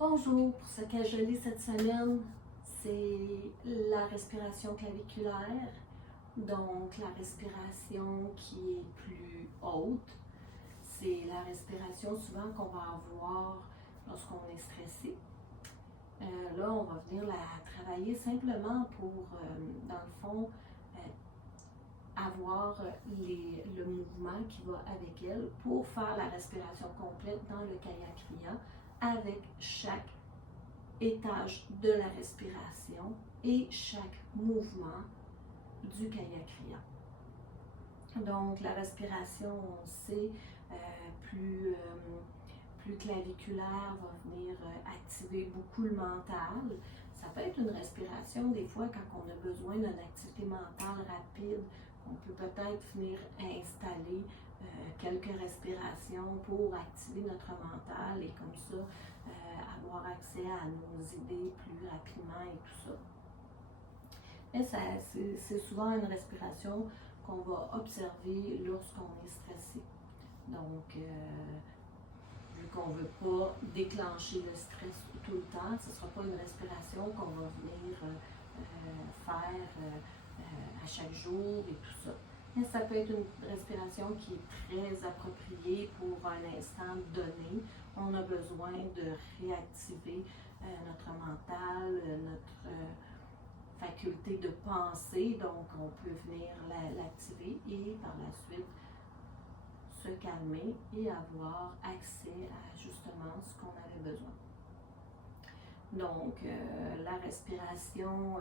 Bonjour, pour ce que je lis cette semaine, c'est la respiration claviculaire, donc la respiration qui est plus haute. C'est la respiration souvent qu'on va avoir lorsqu'on est stressé. Là, on va venir la travailler simplement pour, dans le fond, avoir le mouvement qui va avec elle pour faire la respiration complète dans le kayak kriya avec chaque étage de la respiration et chaque mouvement du kayak kriya. Donc la respiration, on sait, plus claviculaire va venir activer beaucoup le mental. Ça peut être une respiration des fois quand on a besoin d'une activité mentale rapide, on peut peut-être venir installer quelques respirations pour activer notre mental et comme ça avoir accès à nos idées plus rapidement et tout ça. Mais c'est souvent une respiration qu'on va observer lorsqu'on est stressé. Donc, vu qu'on ne veut pas déclencher le stress tout le temps, ce ne sera pas une respiration qu'on va venir faire à chaque jour et tout ça. Mais ça peut être une respiration qui est très appropriée pour un instant donné. On a besoin de réactiver notre mental, notre faculté de penser, donc on peut venir l'activer et par la suite se calmer et avoir accès à justement ce qu'on avait besoin. Donc, la respiration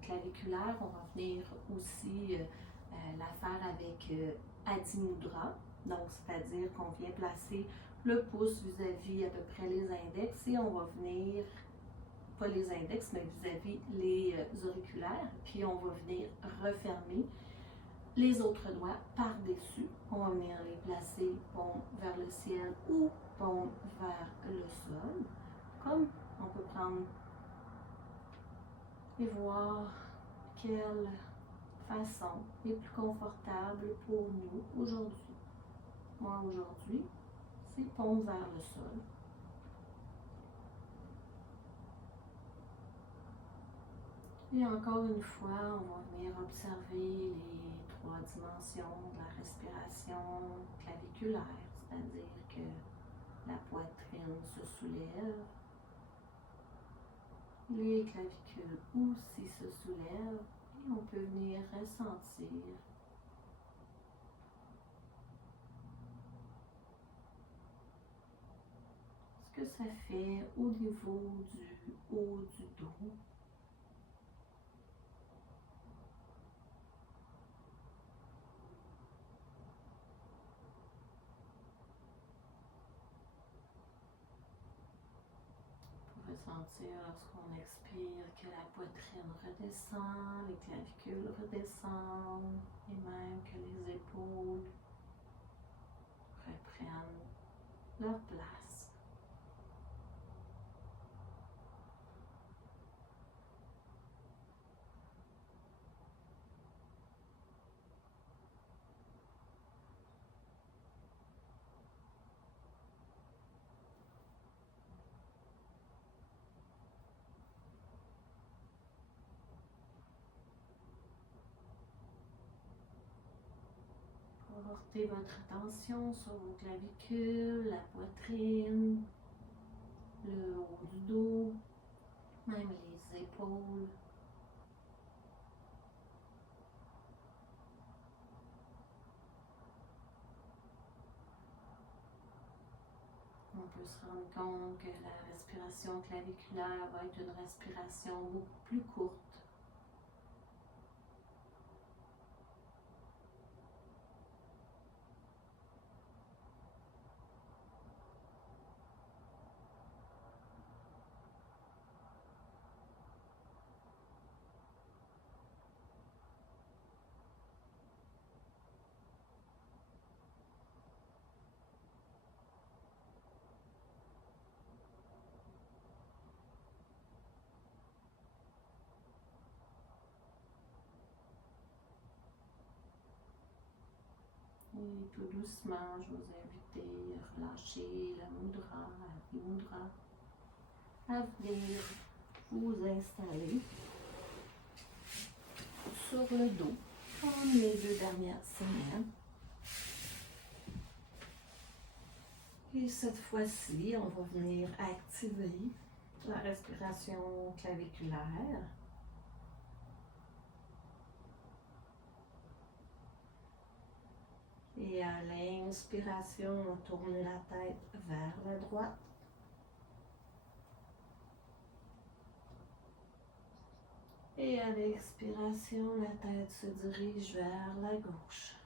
claviculaire, on va venir aussi la faire avec Adi Mudra. Donc, c'est-à-dire qu'on vient placer le pouce vis-à-vis à peu près les index et on va venir, pas les index, mais vis-à-vis les auriculaires, puis on va venir refermer les autres doigts par-dessus. On va venir les placer paume vers le ciel ou paume vers le sol. Comme on peut prendre et voir quelle façon est plus confortable pour nous aujourd'hui. Moi, aujourd'hui, c'est paume vers le sol. Et encore une fois, on va venir observer les 3 dimensions de la respiration claviculaire, c'est-à-dire que la poitrine se soulève, les clavicules aussi se soulèvent et on peut venir ressentir ce que ça fait au niveau du haut du dos. Sentir lorsqu'on expire que la poitrine redescend, les clavicules redescendent et même que les épaules reprennent leur place. Portez votre attention sur vos clavicules, la poitrine, le haut du dos, même les épaules. On peut se rendre compte que la respiration claviculaire va être une respiration beaucoup plus courte. Et tout doucement, je vous invite à relâcher la mudra, la mudra. à venir vous installer sur le dos comme les 2 dernières semaines. Et cette fois-ci, on va venir activer la respiration claviculaire. Et à l'inspiration, on tourne la tête vers la droite. Et à l'expiration, la tête se dirige vers la gauche.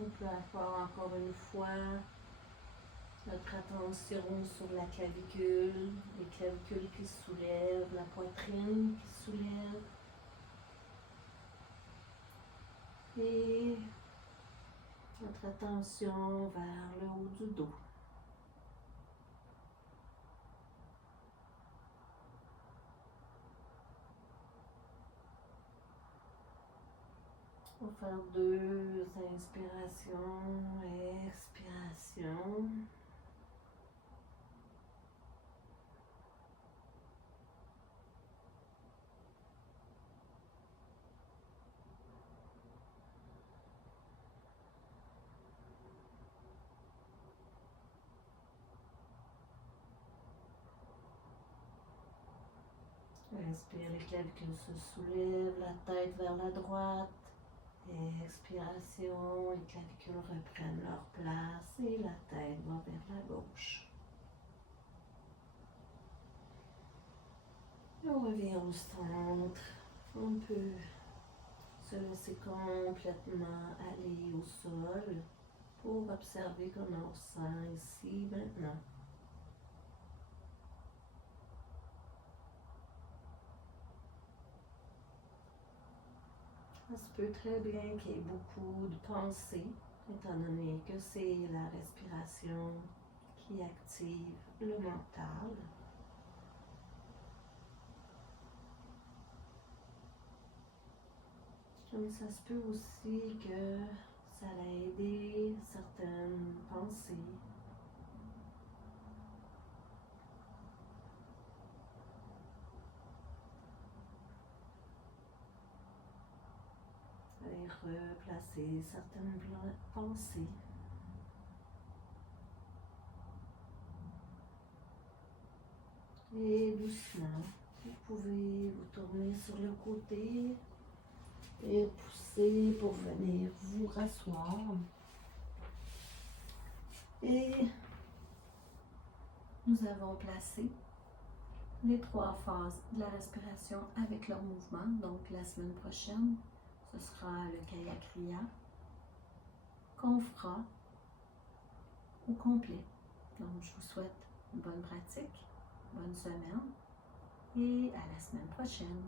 On peut avoir encore une fois notre attention sur la clavicule, les clavicules qui se soulèvent, la poitrine qui se soulève. Et notre attention vers le haut du dos. On va faire 2 inspirations, expirations. Inspire, les clavicules se soulèvent, la tête vers la droite. Expiration, les clavicules reprennent leur place et la tête va vers la gauche. Et on revient au centre. On peut se laisser complètement aller au sol pour observer comment on se sent ici maintenant. Ça se peut très bien qu'il y ait beaucoup de pensées, étant donné que c'est la respiration qui active le mental. Comme ça se peut aussi que ça a aidé certaines pensées. Et replacer certaines pensées. Et doucement, vous pouvez vous tourner sur le côté et pousser pour venir vous rasseoir. Et nous avons placé les 3 phases de la respiration avec leur mouvement. Donc la semaine prochaine, ce sera le Kayak Kriya qu'on fera au complet. Donc je vous souhaite une bonne pratique, bonne semaine et à la semaine prochaine.